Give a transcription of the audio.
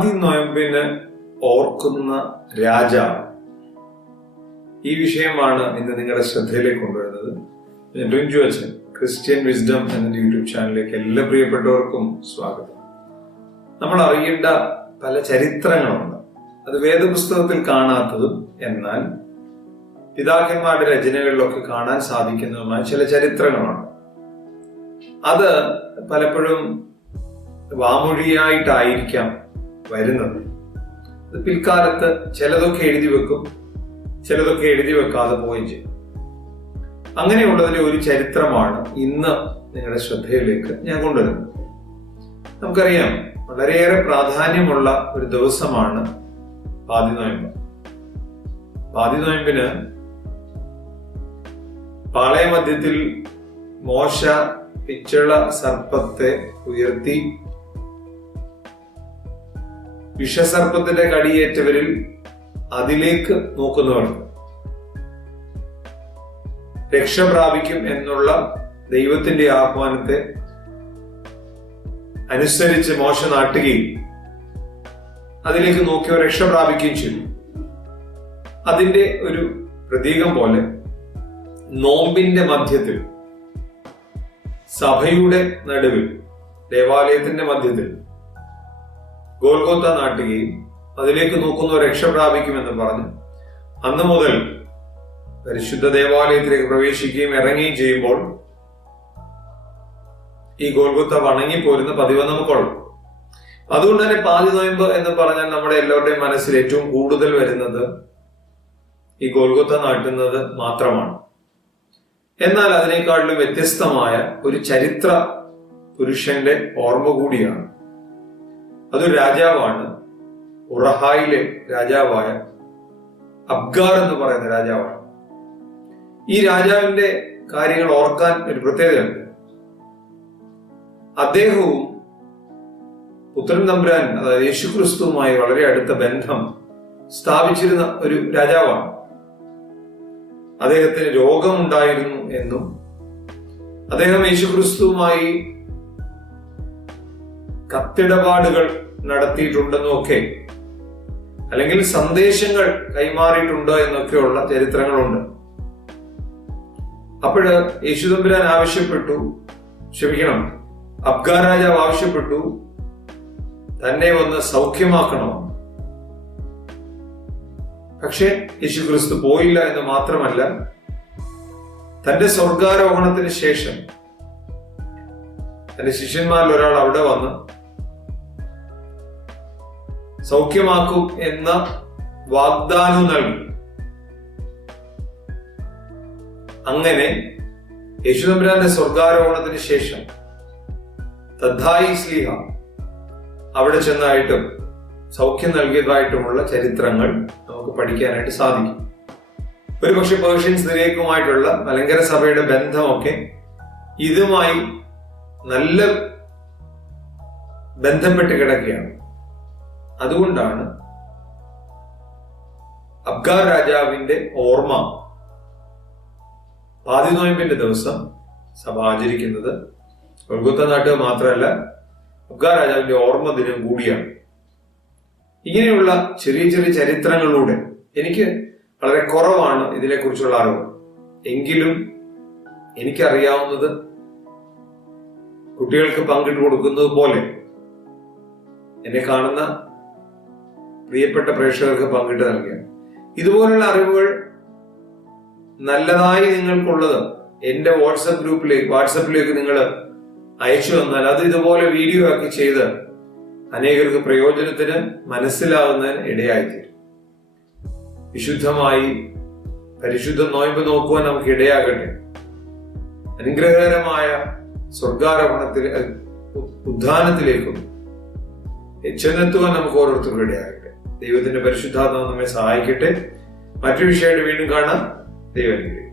പാതി നോയമ്പിന് ഓർക്കുന്ന രാജാവ്. ഈ വിഷയമാണ് ഇന്ന് നിങ്ങളുടെ ശ്രദ്ധയിലേക്ക് കൊണ്ടുവരുന്നത്. റിഞ്ചു അച്ഛൻ ക്രിസ്ത്യൻ വിസ്ഡം എന്ന യൂട്യൂബ് ചാനലിലേക്ക് എല്ലാ പ്രിയപ്പെട്ടവർക്കും സ്വാഗതം. നമ്മൾ അറിയേണ്ട പല ചരിത്രങ്ങളുണ്ട്. അത് വേദപുസ്തകത്തിൽ കാണാത്തതും എന്നാൽ പിതാക്കന്മാരുടെ രചനകളിലൊക്കെ കാണാൻ സാധിക്കുന്നതുമായ ചില ചരിത്രങ്ങളുണ്ട്. അത് പലപ്പോഴും വാമൊഴിയായിട്ടായിരിക്കാം വരുന്നത്. പിൽക്കാലത്ത് ചിലതൊക്കെ എഴുതി വെക്കും ചിലതൊക്കെ എഴുതി വെക്കാതെ പോവുകയും ചെയ്യും. അങ്ങനെയുള്ളതിലെ ഒരു ചരിത്രമാണ് ഇന്ന് നിങ്ങളുടെ ശ്രദ്ധയിലേക്ക് ഞാൻ കൊണ്ടുവരുന്നത്. നമുക്കറിയാം വളരെയേറെ പ്രാധാന്യമുള്ള ഒരു ദിവസമാണ് പാതി നോയമ്പ് പാതി നോയമ്പിന് പാളയമധ്യത്തിൽ മോശ പിച്ചള സർപ്പത്തെ ഉയർത്തി വിഷസർപ്പത്തിന്റെ കടിയേറ്റവരിൽ അതിലേക്ക് നോക്കുന്നവർക്ക് രക്ഷ പ്രാപിക്കും എന്നുള്ള ദൈവത്തിന്റെ ആഹ്വാനത്തെ അനുസരിച്ച് മോശ നാട്ടുകയും അതിലേക്ക് നോക്കിയവർ രക്ഷ പ്രാപിക്കുകയും ചെയ്തു. അതിന്റെ ഒരു പ്രതീകം പോലെ നോമ്പിന്റെ മധ്യത്തിൽ സഭയുടെ നടുവിൽ ദേവാലയത്തിന്റെ മധ്യത്തിൽ ഗോൽഗോത്ത നാട്ടുകയും അതിലേക്ക് നോക്കുന്നവർ രക്ഷ പ്രാപിക്കുമെന്ന് പറഞ്ഞു. അന്ന് മുതൽ പരിശുദ്ധ ദേവാലയത്തിലേക്ക് പ്രവേശിക്കുകയും ഇറങ്ങുകയും ചെയ്യുമ്പോൾ ഈ ഗോൽഗുത്ത വണങ്ങി പോരുന്ന പതിവ് നമുക്കുള്ളൂ. അതുകൊണ്ട് തന്നെ പാതി നോയമ്പ് എന്ന് പറഞ്ഞാൽ നമ്മുടെ എല്ലാവരുടെയും മനസ്സിൽ ഏറ്റവും കൂടുതൽ വരുന്നത് ഈ ഗോൽഗുത്ത നാട്ടുന്നത് മാത്രമാണ്. എന്നാൽ അതിനേക്കാളിലും വ്യത്യസ്തമായ ഒരു ചരിത്ര പുരുഷന്റെ ഓർമ്മ കൂടിയാണ്. അതൊരു രാജാവാണ്. ഉറഹായിലെ രാജാവായ അബ്ഗാർ എന്ന് പറയുന്ന രാജാവാണ്. ഈ രാജാവിന്റെ കാര്യങ്ങൾ ഓർക്കാൻ ഒരു പ്രത്യേകതയുണ്ട്. അദ്ദേഹവും പുത്രൻ തമ്പുരാൻ അതായത് യേശുക്രിസ്തുവുമായി വളരെ അടുത്ത ബന്ധം സ്ഥാപിച്ചിരുന്ന ഒരു രാജാവാണ്. അദ്ദേഹത്തിന് രോഗമുണ്ടായിരുന്നു എന്നും അദ്ദേഹം യേശുക്രിസ്തുവുമായി കത്തിടപാടുകൾ നടത്തിയിട്ടുണ്ടെന്നും ഒക്കെ അല്ലെങ്കിൽ സന്ദേശങ്ങൾ കൈമാറിയിട്ടുണ്ടോ എന്നൊക്കെയുള്ള ചരിത്രങ്ങളുണ്ട്. അപ്പോഴ് യേശുദമ്പുരാൻ ആവശ്യപ്പെട്ടു ക്ഷമിക്കണം അബ്ഗാർ രാജാവ് ആവശ്യപ്പെട്ടു തന്നെ ഒന്ന് സൗഖ്യമാക്കണം. പക്ഷേ യേശു ക്രിസ്തു പോയില്ല എന്ന് മാത്രമല്ല തന്റെ സ്വർഗാരോഹണത്തിന് ശേഷം തന്റെ ശിഷ്യന്മാരിൽ ഒരാൾ അവിടെ വന്ന് സൗഖ്യമാക്കും എന്ന വാഗ്ദാനവും നൽകി. അങ്ങനെ യേശുദമ്പുരാന്റെ സ്വർഗാരോഹണത്തിന് ശേഷം തദ്ധായി സ്ലീഹ അവിടെ ചെന്നായിട്ടും സൗഖ്യം നൽകിയതായിട്ടുമുള്ള ചരിത്രങ്ങൾ നമുക്ക് പഠിക്കാനായിട്ട് സാധിക്കും. ഒരുപക്ഷെ പേർഷ്യൻ സ്ത്രീക്കുമായിട്ടുള്ള മലങ്കര സഭയുടെ ബന്ധമൊക്കെ ഇതുമായി നല്ല ബന്ധപ്പെട്ട് കിടക്കുകയാണ്. അതുകൊണ്ടാണ് അബ്ഗാർ രാജാവിന്റെ ഓർമ്മ പാതി നോയമ്പിന്റെ ദിവസം സഭ ആചരിക്കുന്നത്. കൊൽക്കത്ത നാട്ടുക മാത്രമല്ല അബ്ഗാർ രാജാവിന്റെ ഓർമ്മ ദിനം കൂടിയാണ്. ഇങ്ങനെയുള്ള ചെറിയ ചെറിയ ചരിത്രങ്ങളിലൂടെ എനിക്ക് വളരെ കുറവാണ് ഇതിനെക്കുറിച്ചുള്ള അറിവ്. എങ്കിലും എനിക്കറിയാവുന്നത് കുട്ടികൾക്ക് പങ്കിട്ട് കൊടുക്കുന്നത് പോലെ എന്നെ കാണുന്ന പ്രിയപ്പെട്ട പ്രേക്ഷകർക്ക് പങ്കിട്ട് നൽകിയാണ് ഇതുപോലുള്ള അറിവുകൾ നല്ലതായി നിങ്ങൾക്കുള്ളത് എന്റെ വാട്സപ്പ് ഗ്രൂപ്പിലേക്ക് വാട്സപ്പിലേക്ക് നിങ്ങൾ അയച്ചു തന്നാൽ അത് ഇതുപോലെ വീഡിയോ ആക്കി ചെയ്ത് അനേകർക്ക് പ്രയോജനത്തിന് മനസ്സിലാവുന്നതിന് ഇടയായിത്തീരും. വിശുദ്ധമായി പരിശുദ്ധ നോയമ്പ് നോക്കുവാൻ നമുക്ക് ഇടയാകട്ടെ. അനുഗ്രഹകരമായ സ്വർഗാരോപണത്തിൽ ഉദ്ധാനത്തിലേക്കും ചെന്നെത്തുവാൻ നമുക്ക് ഓരോരുത്തർക്കും ഇടയാകട്ടെ. ദൈവത്തിന്റെ പരിശുദ്ധാത്മ നമ്മെ സഹായിക്കട്ടെ. മറ്റു വിഷയമായിട്ട് വീണ്ടും കാണാം. ദൈവം